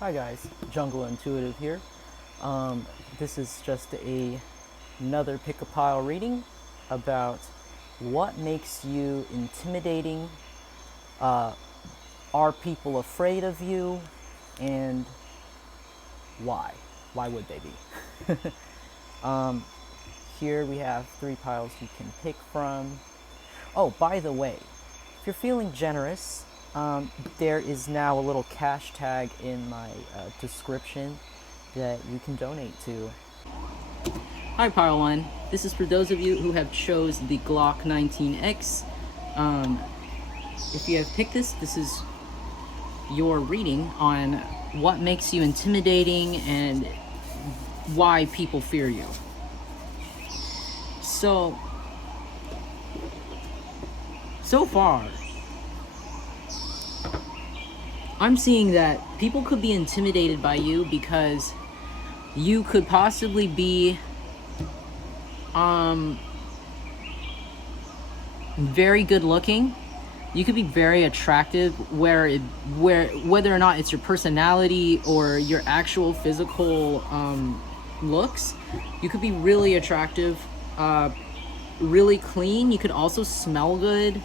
Hi guys, Jungle Intuitive here. This is just another pick a pile reading about what makes you intimidating, are people afraid of you, and why? Why would they be? Here we have 3 piles you can pick from. Oh, by the way, if you're feeling generous, there is now a little cash tag in my description that you can donate to. Hi Pile 1, this is for those of you who have chose the Glock 19X. If you have picked this is your reading on what makes you intimidating and why people fear you. So far, I'm seeing that people could be intimidated by you because you could possibly be very good looking. You could be very attractive, whether or not it's your personality or your actual physical looks. You could be really attractive, really clean. You could also smell good.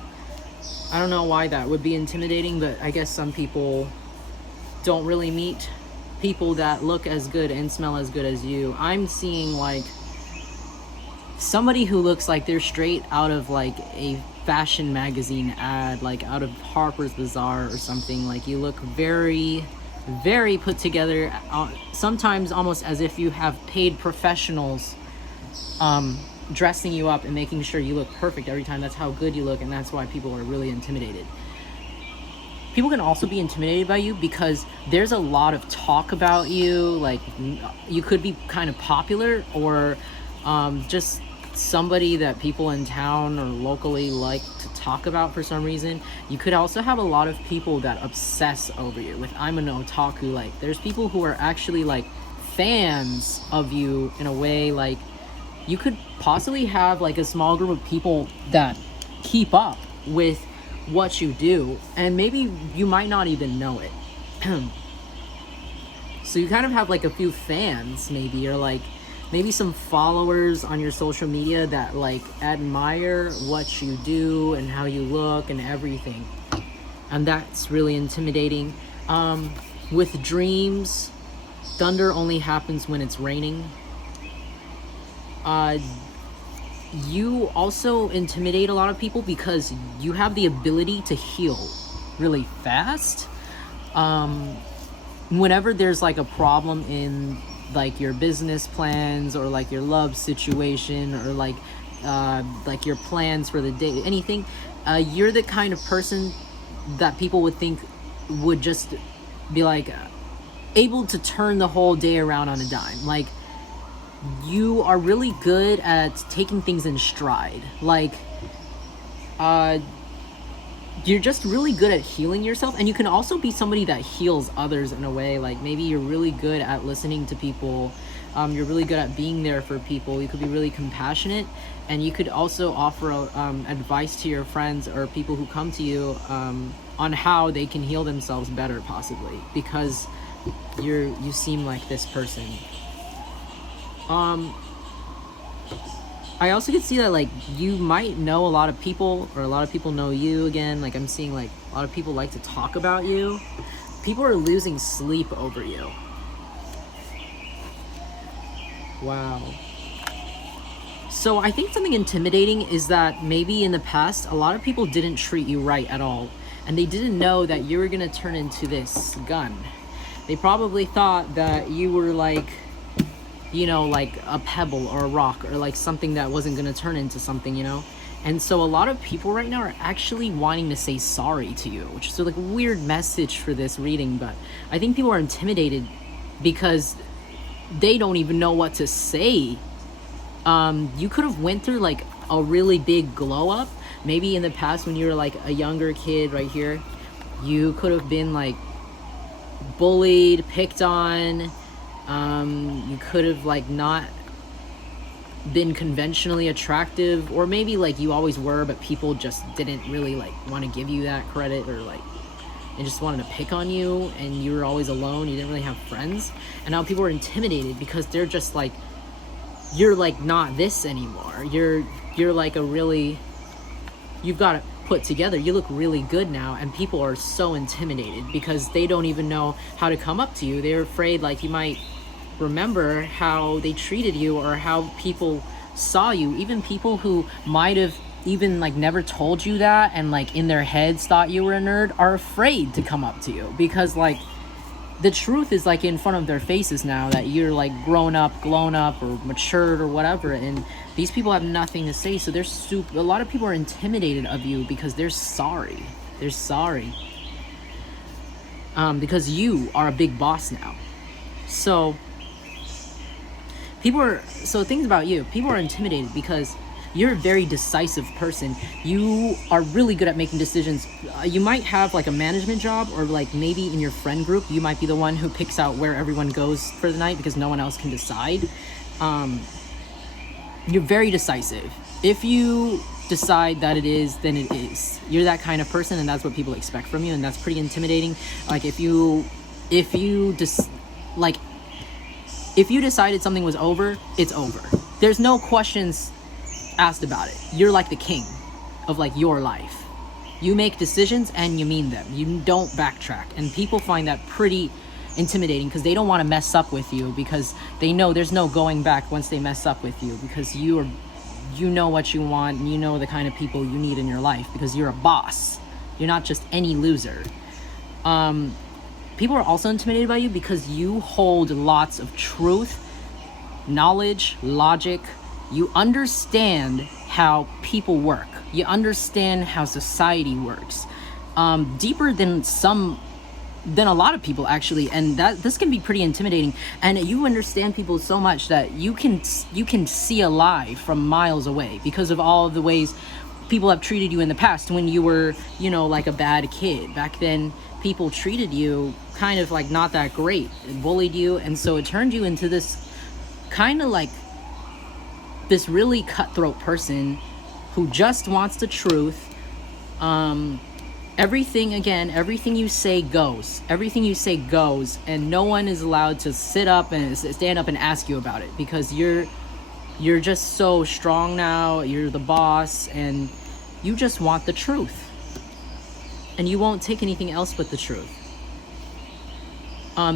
I don't know why that would be intimidating, but I guess some people don't really meet people that look as good and smell as good as you. I'm seeing like somebody who looks like they're straight out of like a fashion magazine ad, like out of Harper's Bazaar or something. Like you look very, very put together, sometimes almost as if you have paid professionals dressing you up and making sure you look perfect every time. That's how good you look, and that's why people are really intimidated. People can also be intimidated by you because there's a lot of talk about you. Like you could be kind of popular or just somebody that people in town or locally like to talk about for some reason. You could also have a lot of people that obsess over you. With I'm an otaku, like there's people who are actually like fans of you in a way. Like you could possibly have like a small group of people that keep up with what you do, and maybe you might not even know it. So you kind of have like a few fans maybe, or like maybe some followers on your social media that like admire what you do and how you look and everything, and that's really intimidating. With dreams, thunder only happens when it's raining. You also intimidate a lot of people because you have the ability to heal really fast. Whenever there's like a problem in like your business plans or like your love situation or like your plans for the day, anything, you're the kind of person that people would think would just be like able to turn the whole day around on a dime. Like you are really good at taking things in stride. Like you're just really good at healing yourself, and you can also be somebody that heals others in a way. Like maybe you're really good at listening to people, you're really good at being there for people. You could be really compassionate, and you could also offer advice to your friends or people who come to you on how they can heal themselves better, possibly, because you seem like this person. I also could see that like you might know a lot of people, or a lot of people know you. Again, like I'm seeing like a lot of people like to talk about you. People are losing sleep over you. Wow. So I think something intimidating is that maybe in the past a lot of people didn't treat you right at all, and they didn't know that you were gonna turn into this gun. They probably thought that you were like, you know, like a pebble or a rock, or like something that wasn't going to turn into something, you know? And so a lot of people right now are actually wanting to say sorry to you, which is like a weird message for this reading, but I think people are intimidated because they don't even know what to say. You could have went through like a really big glow up. Maybe in the past when you were like a younger kid right here, you could have been like bullied, picked on. You could have like not been conventionally attractive, or maybe like you always were, but people just didn't really like want to give you that credit, or like and just wanted to pick on you, and you were always alone, you didn't really have friends. And now people are intimidated because they're just like, you're like not this anymore. You're like a really, you've got it put together, you look really good now, and people are so intimidated because they don't even know how to come up to you. They're afraid like you might remember how they treated you or how people saw you. Even people who might have even like never told you that and like in their heads thought you were a nerd are afraid to come up to you because like the truth is like in front of their faces now that you're like grown up or matured or whatever, and these people have nothing to say. So they're a lot of people are intimidated of you because they're sorry because you are a big boss now. So things about you, people are intimidated because you're a very decisive person. You are really good at making decisions. You might have like a management job, or like maybe in your friend group, you might be the one who picks out where everyone goes for the night because no one else can decide. You're very decisive. If you decide that it is, then it is. You're that kind of person, and that's what people expect from you, and that's pretty intimidating. Like if you decided something was over, it's over. There's no questions asked about it. You're like the king of like your life. You make decisions and you mean them. You don't backtrack. And people find that pretty intimidating because they don't want to mess up with you, because they know there's no going back once they mess up with you, because you know what you want, and you know the kind of people you need in your life, because you're a boss. You're not just any loser. People are also intimidated by you because you hold lots of truth, knowledge, logic. You understand how people work. You understand how society works. Deeper than a lot of people actually, and this can be pretty intimidating. And you understand people so much that you can see a lie from miles away because of all of the ways people have treated you in the past when you were, like a bad kid. Back then, people treated you kind of like not that great, it bullied you, and so it turned you into this kind of like this really cutthroat person who just wants the truth. Everything you say goes. Everything you say goes, and no one is allowed to stand up and ask you about it, because you're just so strong now. You're the boss, and you just want the truth, and you won't take anything else but the truth.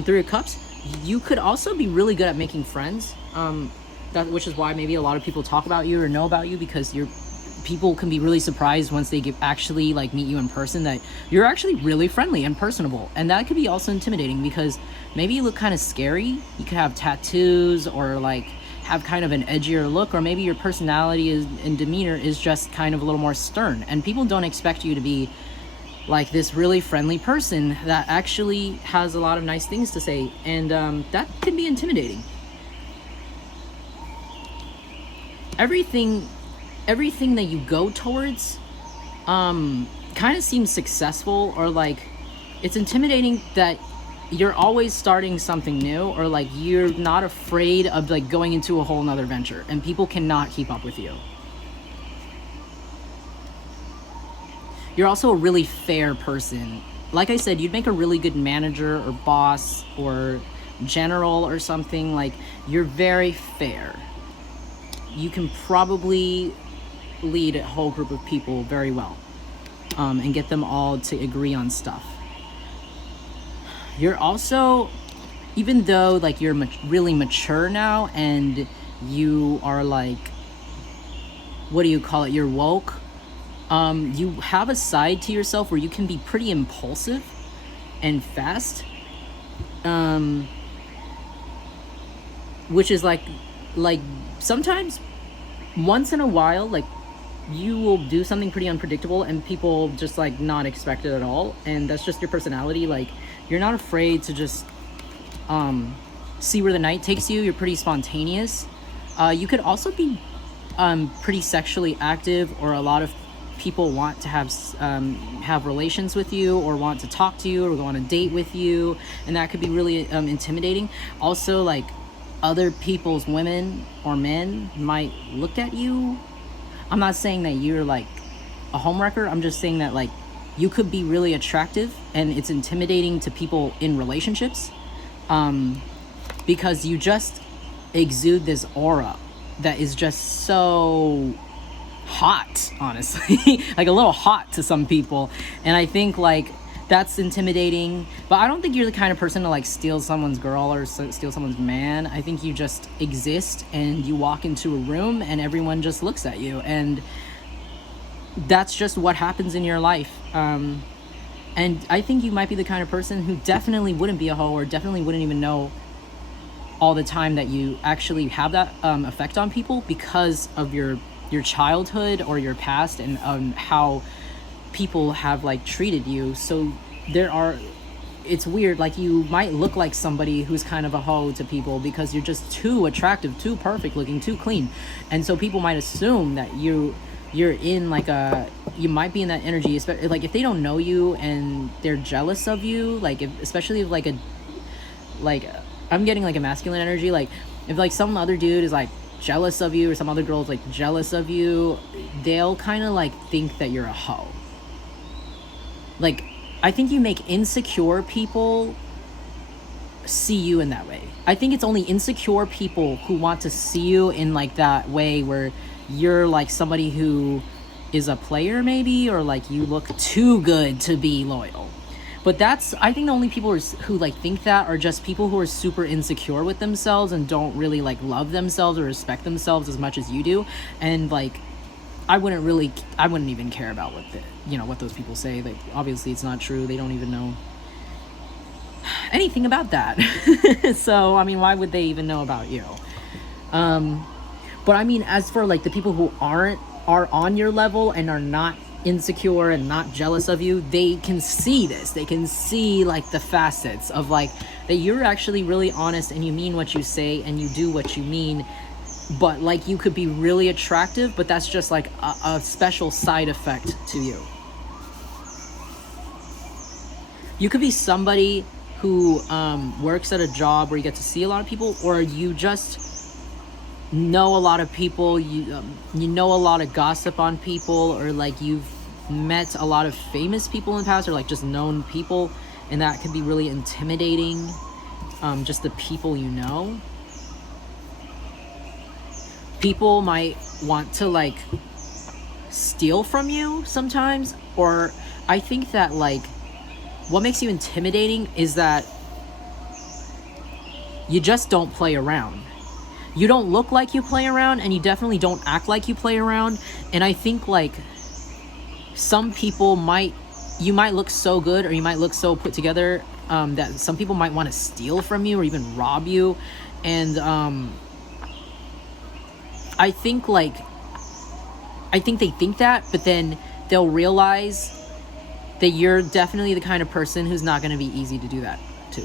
Three of Cups, you could also be really good at making friends. Which is why maybe a lot of people talk about you or know about you, because people can be really surprised once they actually like meet you in person that you're actually really friendly and personable. And that could be also intimidating because maybe you look kind of scary. You could have tattoos or like have kind of an edgier look, or maybe your personality and demeanor is just kind of a little more stern, and people don't expect you to be like this really friendly person that actually has a lot of nice things to say, and that can be intimidating. Everything that you go towards kind of seems successful, or like it's intimidating that you're always starting something new, or like you're not afraid of like going into a whole nother venture, and people cannot keep up with you. You're also a really fair person. Like I said, you'd make a really good manager or boss or general or something. Like, you're very fair. You can probably lead a whole group of people very well, and get them all to agree on stuff. You're also, even though like you're really mature now and you are like, what do you call it? You're woke. You have a side to yourself where you can be pretty impulsive and fast, which is like sometimes once in a while, like you will do something pretty unpredictable and people just like not expect it at all, and that's just your personality. Like, you're not afraid to just see where the night takes you. You're pretty spontaneous. You could also be pretty sexually active, or a lot of people want to have relations with you, or want to talk to you, or go on a date with you, and that could be really intimidating. Also, like, other people's women or men might look at you. I'm not saying that you're like a homewrecker. I'm just saying that like you could be really attractive, and it's intimidating to people in relationships, because you just exude this aura that is just so hot, honestly. Like a little hot to some people. And I think like that's intimidating, but I don't think you're the kind of person to like steal someone's girl or steal someone's man. I think you just exist, and you walk into a room and everyone just looks at you, and that's just what happens in your life. And I think you might be the kind of person who definitely wouldn't be a hoe, or definitely wouldn't even know all the time that you actually have that effect on people, because of your childhood or your past, and how people have like treated you. So it's weird, like you might look like somebody who's kind of a hoe to people because you're just too attractive, too perfect looking, too clean, and so people might assume that you're in like you might be in that energy, especially like if they don't know you and they're jealous of you, like especially if like I'm getting like a masculine energy, like if like some other dude is like jealous of you, or some other girl's like jealous of you, they'll kind of like think that you're a hoe. Like I think you make insecure people see you in that way. I think it's only insecure people who want to see you in like that way, where you're like somebody who is a player maybe, or like you look too good to be loyal. But I think the only people who like think that are just people who are super insecure with themselves and don't really like love themselves or respect themselves as much as you do. And like I wouldn't even care about what those people say. Like obviously it's not true. They don't even know anything about that. So I mean, why would they even know about you? But I mean, as for like the people who are on your level and are not insecure and not jealous of you, they can see this. They can see like the facets of like that you're actually really honest, and you mean what you say, and you do what you mean. But like you could be really attractive, but that's just like a special side effect to you. You could be somebody who works at a job where you get to see a lot of people, or you just know a lot of people, you know a lot of gossip on people, or like you've met a lot of famous people in the past, or like just known people, and that can be really intimidating, just the people you know. People might want to like steal from you sometimes, or I think that like what makes you intimidating is that you just don't play around. You don't look like you play around, and you definitely don't act like you play around. And I think like some people you might look so good, or you might look so put together, that some people might want to steal from you or even rob you. And I think they think that, but then they'll realize that you're definitely the kind of person who's not going to be easy to do that to.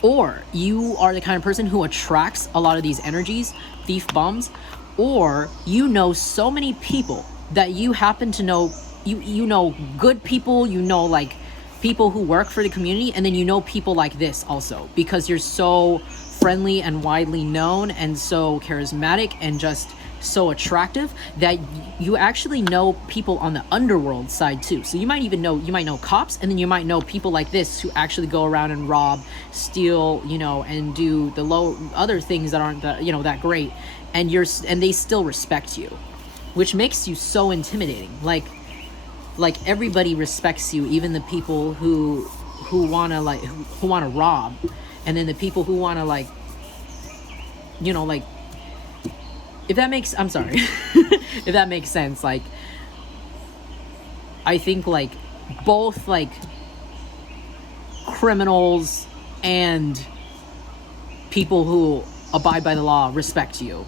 Or you are the kind of person who attracts a lot of these energies, thief bums, or you know so many people that you happen to know, you know good people, you know like people who work for the community, and then you know people like this also, because you're so friendly and widely known and so charismatic and just so attractive that you actually know people on the underworld side too. So you might know cops, and then you might know people like this who actually go around and rob, steal, and do the other things that aren't that great, and they still respect you, which makes you so intimidating. Like everybody respects you, even the people who want to rob, and then the people who want to if that makes sense. Like I think like both like criminals and people who abide by the law respect you.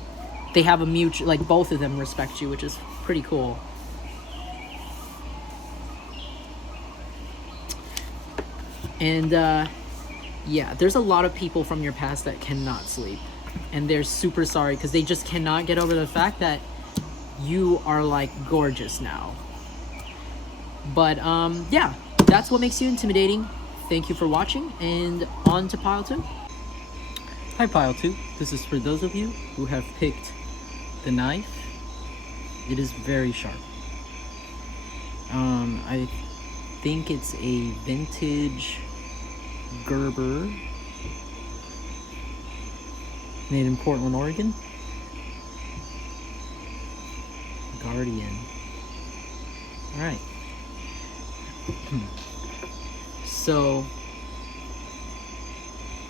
They have a mutual, like both of them respect you, which is pretty cool. And yeah, there's a lot of people from your past that cannot sleep, and they're super sorry because they just cannot get over the fact that you are like gorgeous now. But yeah, that's what makes you intimidating. Thank you for watching, and on to pile 2. Hi pile 2, this is for those of you who have picked the knife. It is very sharp. I think it's a vintage Gerber made in Portland, Oregon. Guardian. All right. So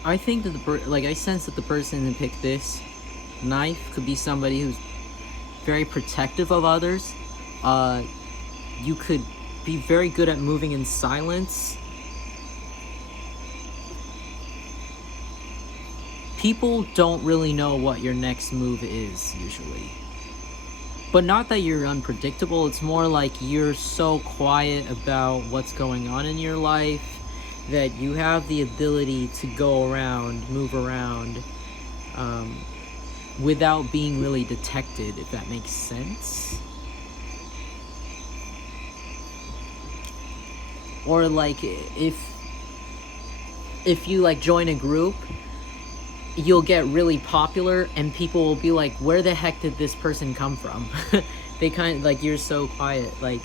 I think that I sense that the person who picked this knife could be somebody who's very protective of others. You could be very good at moving in silence. People don't really know what your next move is usually. But not that you're unpredictable, it's more like you're so quiet about what's going on in your life that you have the ability to go around, move around, without being really detected, if that makes sense. Or like if you like join a group, you'll get really popular and people will be like, where the heck did this person come from? They kind of like, you're so quiet, like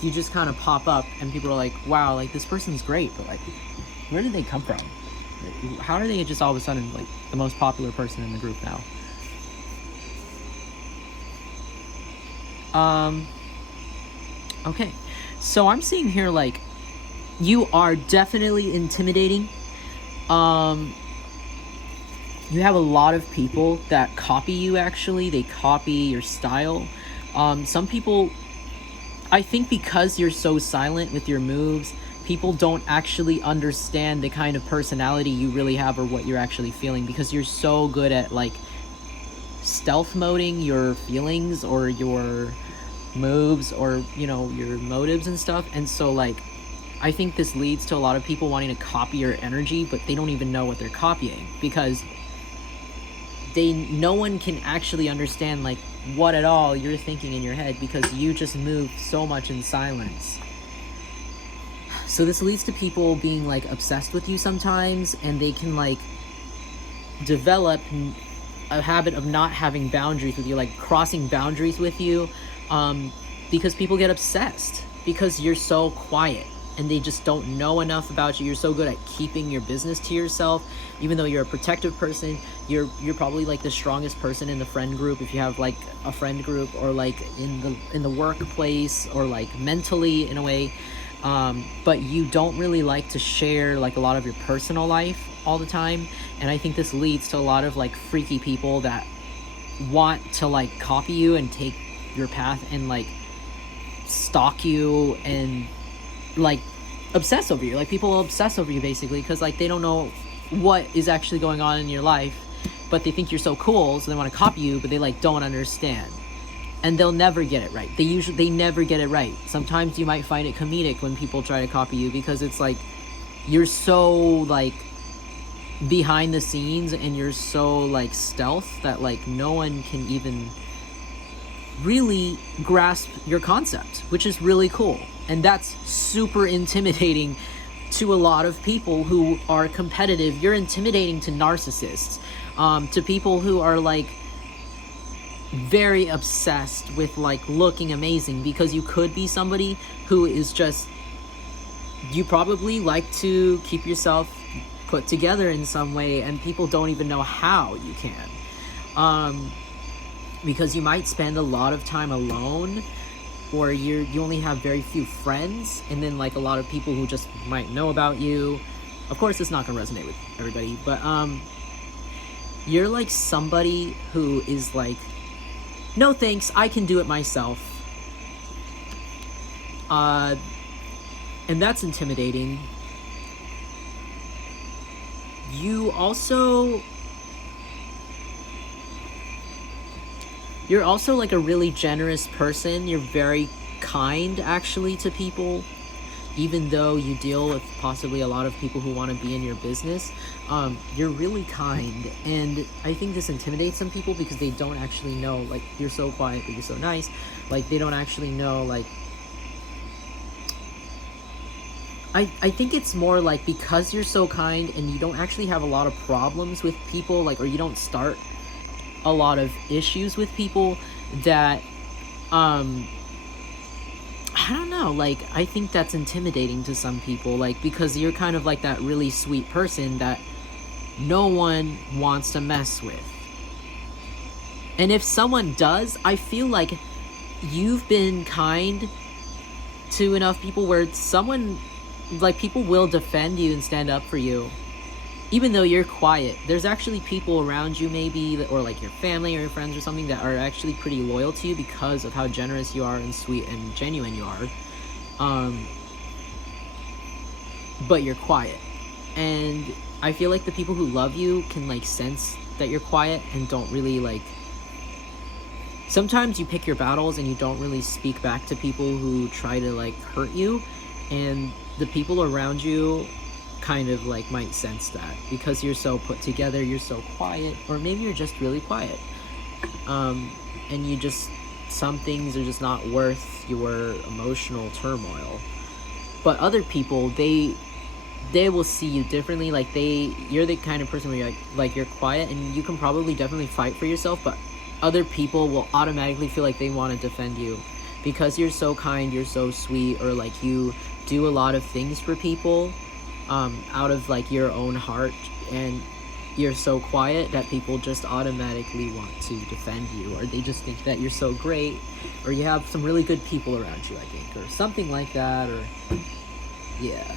you just kind of pop up and people are like, wow, like this person's great, but like where did they come from? How are they just all of a sudden like the most popular person in the group now? Okay, so I'm seeing here like you are definitely intimidating. You have a lot of people that copy you, actually. They copy your style. Some people, I think because you're so silent with your moves, people don't actually understand the kind of personality you really have or what you're actually feeling, because you're so good at like stealth moding your feelings or your moves or, you know, your motives and stuff. And so like I think this leads to a lot of people wanting to copy your energy, but they don't even know what they're copying, because no one can actually understand like what at all you're thinking in your head, because you just move so much in silence. So this leads to people being like obsessed with you sometimes, and they can like develop a habit of not having boundaries with you, like crossing boundaries with you, because people get obsessed because you're so quiet and they just don't know enough about you. You're so good at keeping your business to yourself, even though you're a protective person. You're probably like the strongest person in the friend group, if you have like a friend group, or like in the workplace, or like mentally in a way. But you don't really like to share like a lot of your personal life all the time, and I think this leads to a lot of like freaky people that want to like copy you and take your path and like stalk you and like obsess over you. Like people will obsess over you basically because like they don't know what is actually going on in your life, but they think you're so cool, so they want to copy you, but they like don't understand, and they'll never get it right. They never get it right. Sometimes you might find it comedic when people try to copy you, because it's like you're so like behind the scenes and you're so like stealth that like no one can even really grasp your concept, which is really cool. And that's super intimidating to a lot of people who are competitive. You're intimidating to narcissists, to people who are like very obsessed with like looking amazing, because you could be somebody who is just, you probably like to keep yourself put together in some way, and people don't even know how you can, because you might spend a lot of time alone, or you only have very few friends, and then like a lot of people who just might know about you. Of course it's not gonna resonate with everybody, but you're like somebody who is like, no thanks, I can do it myself, and that's intimidating. You're also like a really generous person. You're very kind actually to people, even though you deal with possibly a lot of people who want to be in your business. You're really kind, and I think this intimidates some people because they don't actually know, like, you're so quiet but you're so nice. Like, they don't actually know, like, I think it's more like because you're so kind and you don't actually have a lot of problems with people, like, or you don't start a lot of issues with people, that I don't know, like, I think that's intimidating to some people, like, because you're kind of like that really sweet person that no one wants to mess with. And if someone does, I feel like you've been kind to enough people where someone, like, people will defend you and stand up for you. Even though you're quiet, there's actually people around you maybe, or like your family or your friends or something, that are actually pretty loyal to you because of how generous you are and sweet and genuine you are. But you're quiet. And I feel like the people who love you can like sense that you're quiet and don't really like... Sometimes you pick your battles and you don't really speak back to people who try to like hurt you, and the people around you kind of like might sense that because you're so put together, you're so quiet, or maybe you're just really quiet, and you just, some things are just not worth your emotional turmoil. But other people, they will see you differently. Like you're the kind of person where you're like you're quiet and you can probably definitely fight for yourself, but other people will automatically feel like they want to defend you because you're so kind, you're so sweet, or like you do a lot of things for people out of like your own heart, and you're so quiet that people just automatically want to defend you, or they just think that you're so great, or you have some really good people around you, I think, or something like that. Or yeah.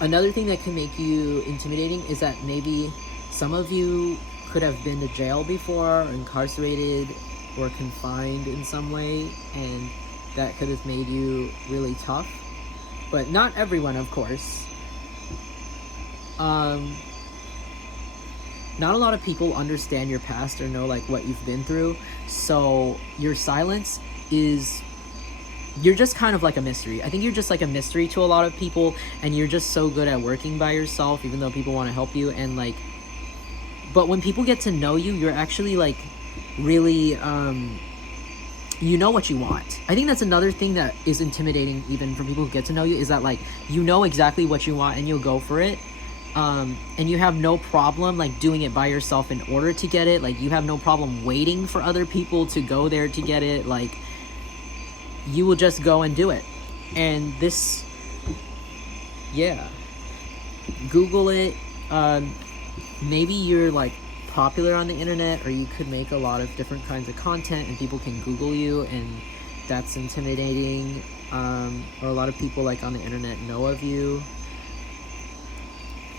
Another thing that can make you intimidating is that maybe some of you could have been to jail before, or incarcerated, or confined in some way, and that could have made you really tough. But not everyone, of course. Not a lot of people understand your past or know like what you've been through, so your silence is... You're just kind of like a mystery. I think you're just like a mystery to a lot of people, and you're just so good at working by yourself, even though people want to help you. And like, but when people get to know you, you're actually like really, you know what you want. I think that's another thing that is intimidating even for people who get to know you, is that like, you know exactly what you want and you'll go for it. And you have no problem like doing it by yourself in order to get it. Like, you have no problem waiting for other people to go there to get it. Like, you will just go and do it. And this, yeah, Google it. Maybe you're like popular on the internet, or you could make a lot of different kinds of content and people can Google you, and that's intimidating. Or a lot of people like on the internet know of you.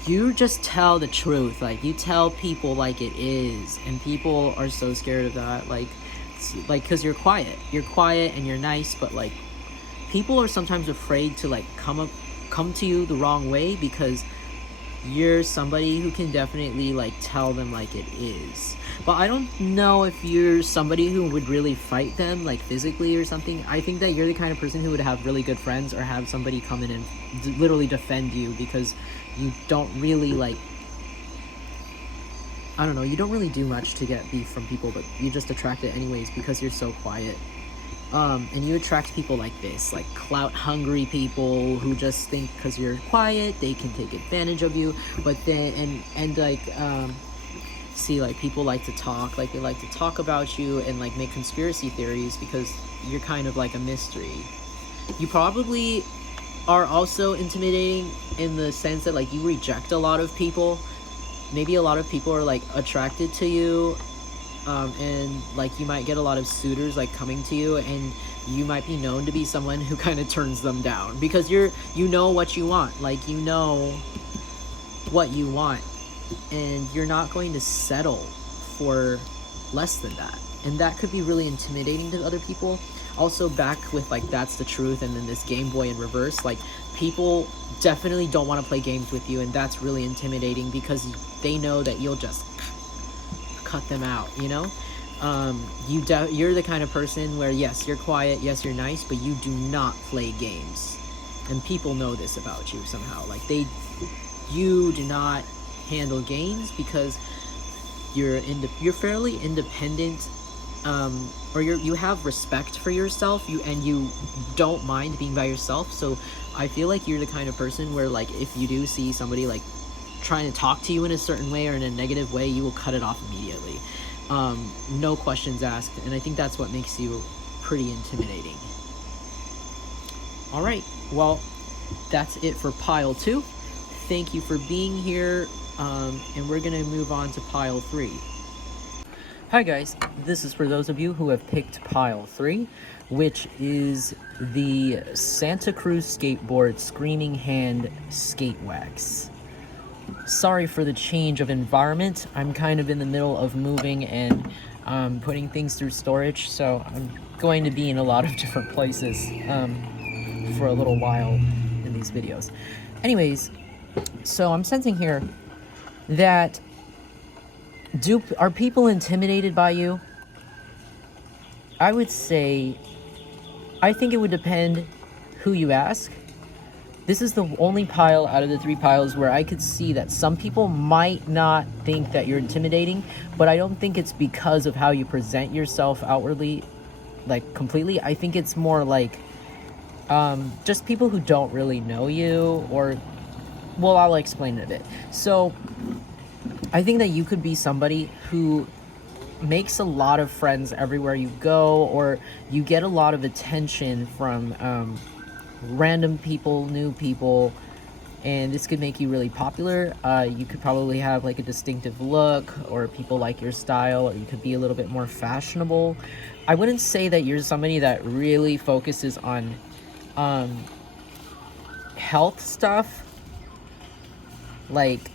You just tell the truth. Like, you tell people like it is, and people are so scared of that. Like, because you're quiet and you're nice, but like, people are sometimes afraid to like come to you the wrong way, because you're somebody who can definitely like tell them like it is. But I don't know if you're somebody who would really fight them like physically or something. I think that you're the kind of person who would have really good friends, or have somebody come in and literally defend you, because you don't really like, I don't know, you don't really do much to get beef from people, but you just attract it anyways because you're so quiet. And you attract people like this, like clout-hungry people who just think because you're quiet, they can take advantage of you. But then, and like, see, like, people like to talk, like, they like to talk about you and like make conspiracy theories because you're kind of like a mystery. You probably are also intimidating in the sense that like you reject a lot of people. Maybe a lot of people are like attracted to you, and like you might get a lot of suitors like coming to you, and you might be known to be someone who kind of turns them down because you know what you want. Like, you know what you want, and you're not going to settle for less than that, and that could be really intimidating to other people. Also, back with like That's the Truth and then this Game Boy in reverse, like, people definitely don't want to play games with you, and that's really intimidating because they know that you'll just cut them out, you know? You're the kind of person where, yes, you're quiet, yes, you're nice, but you do not play games. And people know this about you somehow. Like, you do not handle games because you're fairly independent, or you have respect for yourself, and you don't mind being by yourself. So I feel like you're the kind of person where, like, if you do see somebody like trying to talk to you in a certain way or in a negative way, you will cut it off immediately, no questions asked. And I think that's what makes you pretty intimidating. All right, well, that's it for pile 2. Thank you for being here, and we're gonna move on to pile 3. Hi guys, this is for those of you who have picked pile 3, which is the Santa Cruz skateboard Screaming Hand skate wax. Sorry for the change of environment. I'm kind of in the middle of moving and putting things through storage, so I'm going to be in a lot of different places for a little while in these videos. Anyways, so I'm sensing here that are people intimidated by you? I would say, I think it would depend who you ask. This is the only pile out of the 3 piles where I could see that some people might not think that you're intimidating, but I don't think it's because of how you present yourself outwardly, like completely. I think it's more like just people who don't really know you, or, well, I'll explain it a bit. So I think that you could be somebody who makes a lot of friends everywhere you go, or you get a lot of attention from random people, new people, and this could make you really popular. You could probably have like a distinctive look, or people like your style, or you could be a little bit more fashionable. I wouldn't say that you're somebody that really focuses on health stuff, like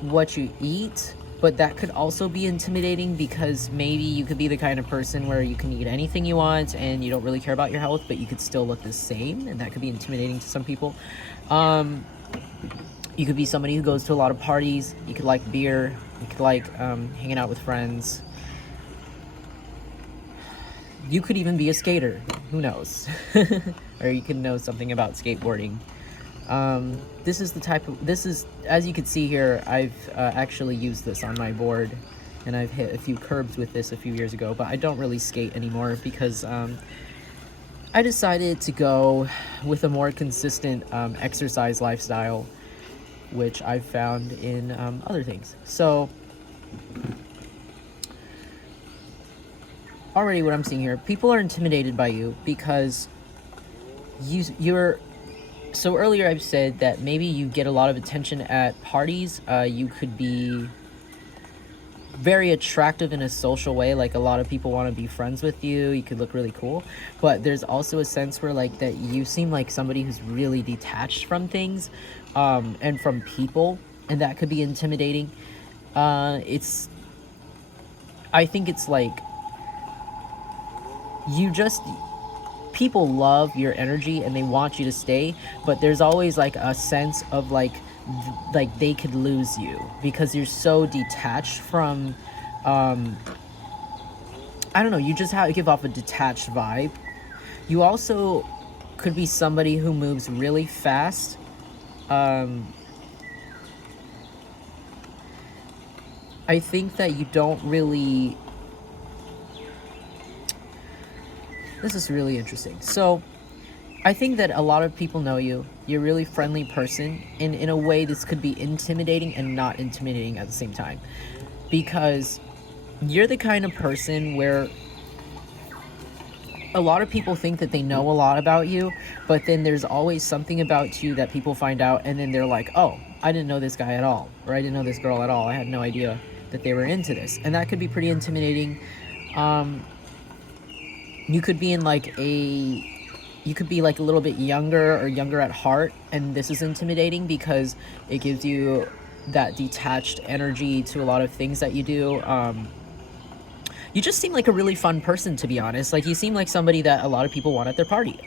what you eat, but that could also be intimidating, because maybe you could be the kind of person where you can eat anything you want and you don't really care about your health, but you could still look the same, and that could be intimidating to some people. You could be somebody who goes to a lot of parties. You could like beer. You could like hanging out with friends. You could even be a skater, who knows? Or you could know something about skateboarding. This is, as you can see here, I've actually used this on my board, and I've hit a few curbs with this a few years ago, but I don't really skate anymore because I decided to go with a more consistent exercise lifestyle, which I've found in other things. So already what I'm seeing here, people are intimidated by you because you're... So earlier I've said that maybe you get a lot of attention at parties. You could be very attractive in a social way, like a lot of people want to be friends with you. You could look really cool, but there's also a sense where like that you seem like somebody who's really detached from things and from people, and that could be intimidating. I think it's like people love your energy and they want you to stay, but there's always like a sense of like they could lose you because you're so detached from I don't know, you just give off a detached vibe. You also could be somebody who moves really fast. I think that you don't really... This is really interesting. So I think that a lot of people know you. You're a really friendly person. And in a way, this could be intimidating and not intimidating at the same time. Because you're the kind of person where a lot of people think that they know a lot about you, but then there's always something about you that people find out, and then they're like, oh, I didn't know this guy at all, or I didn't know this girl at all. I had no idea that they were into this. And that could be pretty intimidating. You could be you could be like a little bit younger or younger at heart, and this is intimidating because it gives you that detached energy to a lot of things that you do. You just seem like a really fun person, to be honest. Like, you seem like somebody that a lot of people want at their party.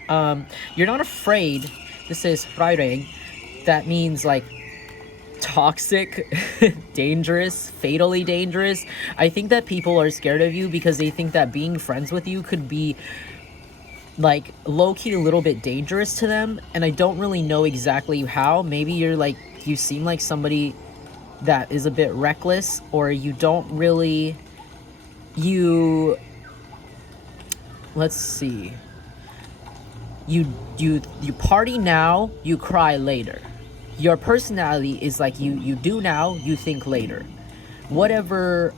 You're not afraid. This is Friday. That means like toxic, dangerous, fatally dangerous. I think that people are scared of you because they think that being friends with you could be like low-key a little bit dangerous to them, and I don't really know exactly how. Maybe you seem like somebody that is a bit reckless, or you don't really... let's see. You party now, you cry later. Your personality is like you do now, you think later. Whatever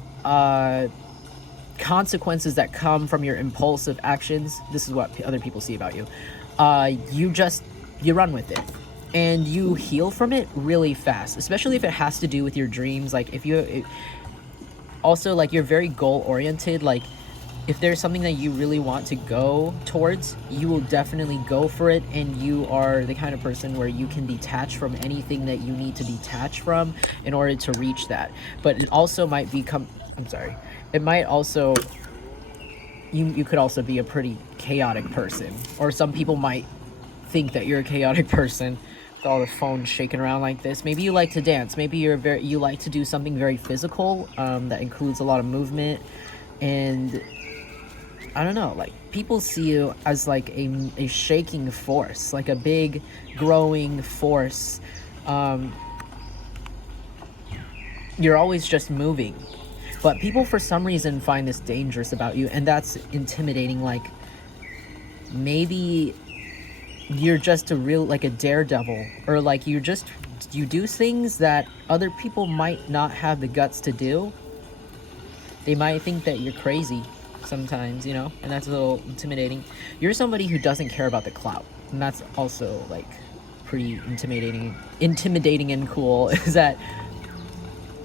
consequences that come from your impulsive actions, this is what other people see about you. You run with it, and you heal from it really fast, especially if it has to do with your dreams. Like also, like, you're very goal oriented. Like, if there's something that you really want to go towards, you will definitely go for it, and you are the kind of person where you can detach from anything that you need to detach from in order to reach that. But it also might become, it might also, you could also be a pretty chaotic person, or some people might think that you're a chaotic person with all the phones shaking around like this. Maybe you like to dance, maybe you like to do something very physical, that includes a lot of movement. And I don't know, like, people see you as like a shaking force, like a big growing force. You're always just moving, but people for some reason find this dangerous about you, and that's intimidating. Like, maybe you're just like a daredevil, or like you do things that other people might not have the guts to do. They might think that you're crazy sometimes, and that's a little intimidating. You're somebody who doesn't care about the clout, and that's also like pretty intimidating and cool. Is that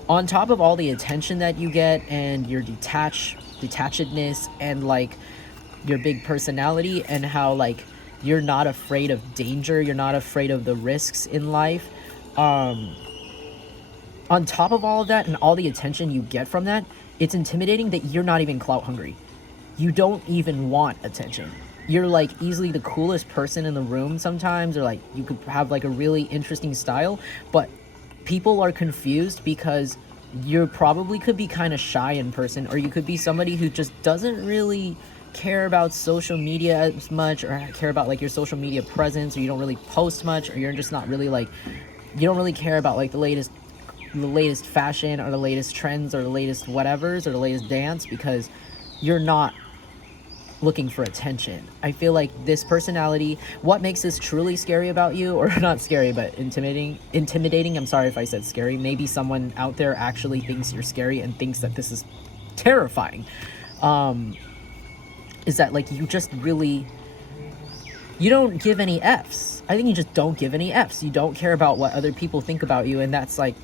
on top of all the attention that you get, and your detachedness, and like your big personality, and how like you're not afraid of danger, you're not afraid of the risks in life, on top of all of that and all the attention you get from that, it's intimidating that you're not even clout hungry. You don't even want attention. You're like easily the coolest person in the room sometimes, or like you could have like a really interesting style, but people are confused because you probably could be kind of shy in person, or you could be somebody who just doesn't really care about social media as much, or care about like your social media presence, or you don't really post much, or you're just not really like, you don't really care about like the latest fashion, or the latest trends, or the latest whatevers, or the latest dance, because you're not looking for attention. I feel like this personality, what makes this truly scary about you, or not scary, but intimidating, I'm sorry if I said scary, maybe someone out there actually thinks you're scary and thinks that this is terrifying, is that like you don't give any Fs. I think you just don't give any Fs. You don't care about what other people think about you, and that's like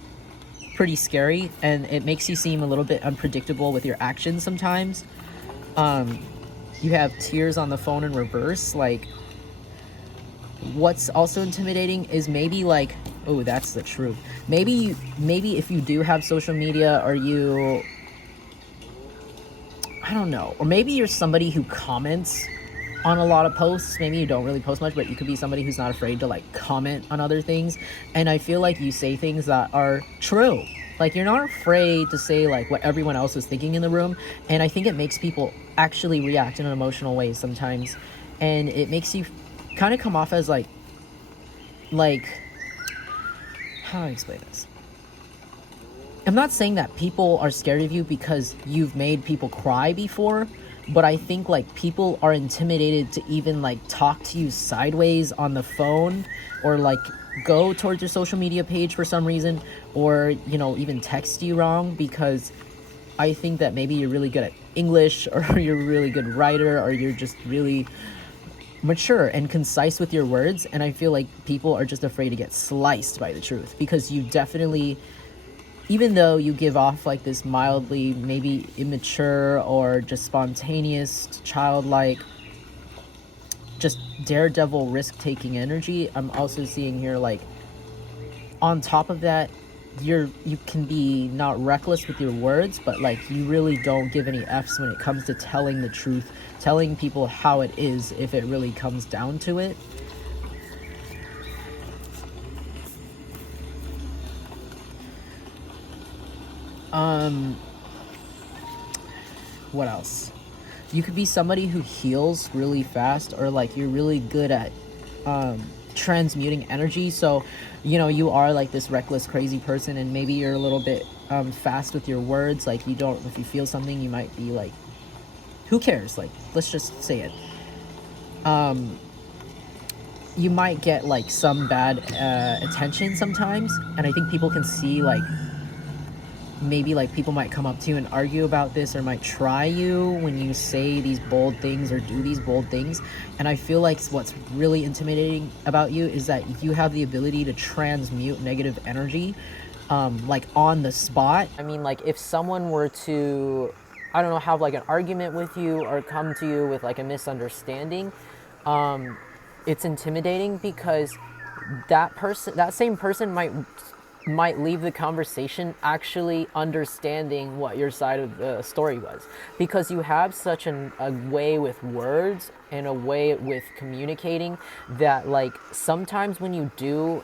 pretty scary, and it makes you seem a little bit unpredictable with your actions sometimes. You have tears on the phone in reverse. Like, what's also intimidating is maybe like, oh, that's the truth. Maybe if you do have social media, or I don't know, or maybe you're somebody who comments on a lot of posts. Maybe you don't really post much, but you could be somebody who's not afraid to like comment on other things. And I feel like you say things that are true. Like, you're not afraid to say like what everyone else is thinking in the room. And I think it makes people actually react in an emotional way sometimes. And it makes you kind of come off as like, how do I explain this? I'm not saying that people are scared of you because you've made people cry before, but I think like people are intimidated to even like talk to you sideways on the phone, or like go towards your social media page for some reason, or even text you wrong, because I think that maybe you're really good at English, or you're a really good writer, or you're just really mature and concise with your words. And I feel like people are just afraid to get sliced by the truth, because you definitely, even though you give off like this mildly maybe immature, or just spontaneous, childlike, just daredevil, risk-taking energy, I'm also seeing here like on top of that, you can be not reckless with your words, but like you really don't give any Fs when it comes to telling the truth, telling people how it is, if it really comes down to it. What else? You could be somebody who heals really fast, or like you're really good at transmuting energy. So you are like this reckless, crazy person, and maybe you're a little bit fast with your words. Like, if you feel something, you might be like, who cares, like, let's just say it. You might get like some bad attention sometimes, and I think people can see like maybe like people might come up to you and argue about this, or might try you when you say these bold things or do these bold things. And I feel like what's really intimidating about you is that you have the ability to transmute negative energy, like on the spot. I mean, like if someone were to, I don't know, have like an argument with you or come to you with like a misunderstanding, it's intimidating because that same person might leave the conversation actually understanding what your side of the story was, because you have such a way with words and a way with communicating that, like, sometimes when you do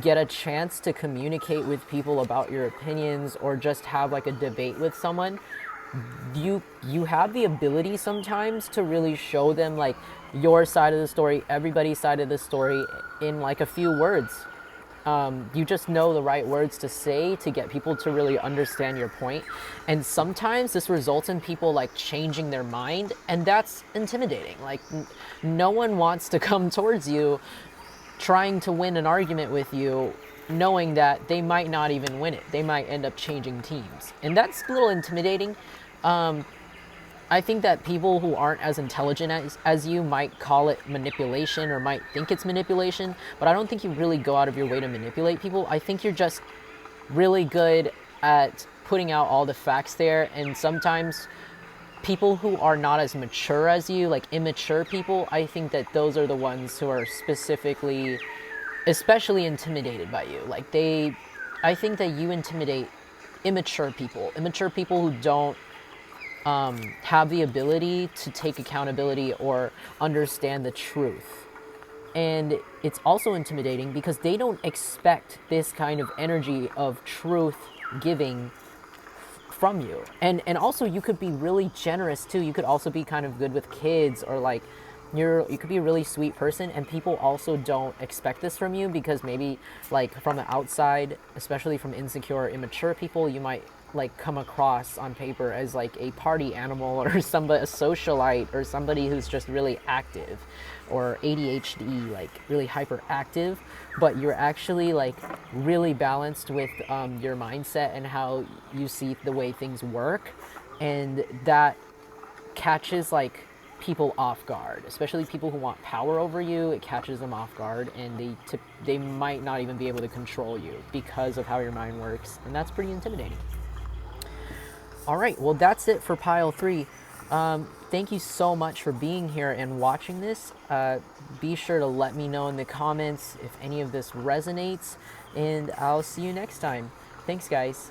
get a chance to communicate with people about your opinions or just have like a debate with someone, you have the ability sometimes to really show them like your side of the story, everybody's side of the story, in like a few words. You just know the right words to say to get people to really understand your point. And sometimes this results in people like changing their mind, and that's intimidating. Like no one wants to come towards you trying to win an argument with you, knowing that they might not even win it. They might end up changing teams. And that's a little intimidating. I think that people who aren't as intelligent as you might call it manipulation, or might think it's manipulation, but I don't think you really go out of your way to manipulate people. I think you're just really good at putting out all the facts there, and sometimes people who are not as mature as you, like immature people, I think that those are the ones who are especially intimidated by you. Like I think that you intimidate immature people who don't have the ability to take accountability or understand the truth. And it's also intimidating because they don't expect this kind of energy of truth giving from you. And also you could be really generous too. You could also be kind of good with kids, or like you could be a really sweet person, and people also don't expect this from you because maybe like from the outside, especially from insecure or immature people, you might like come across on paper as like a party animal, or a socialite, or somebody who's just really active, or ADHD, like really hyperactive, but you're actually like really balanced with your mindset and how you see the way things work, and that catches like people off guard, especially people who want power over you. It catches them off guard, and they might not even be able to control you because of how your mind works, and that's pretty intimidating. All right, well, that's it for pile 3. Thank you so much for being here and watching this. Be sure to let me know in the comments if any of this resonates, and I'll see you next time. Thanks, guys.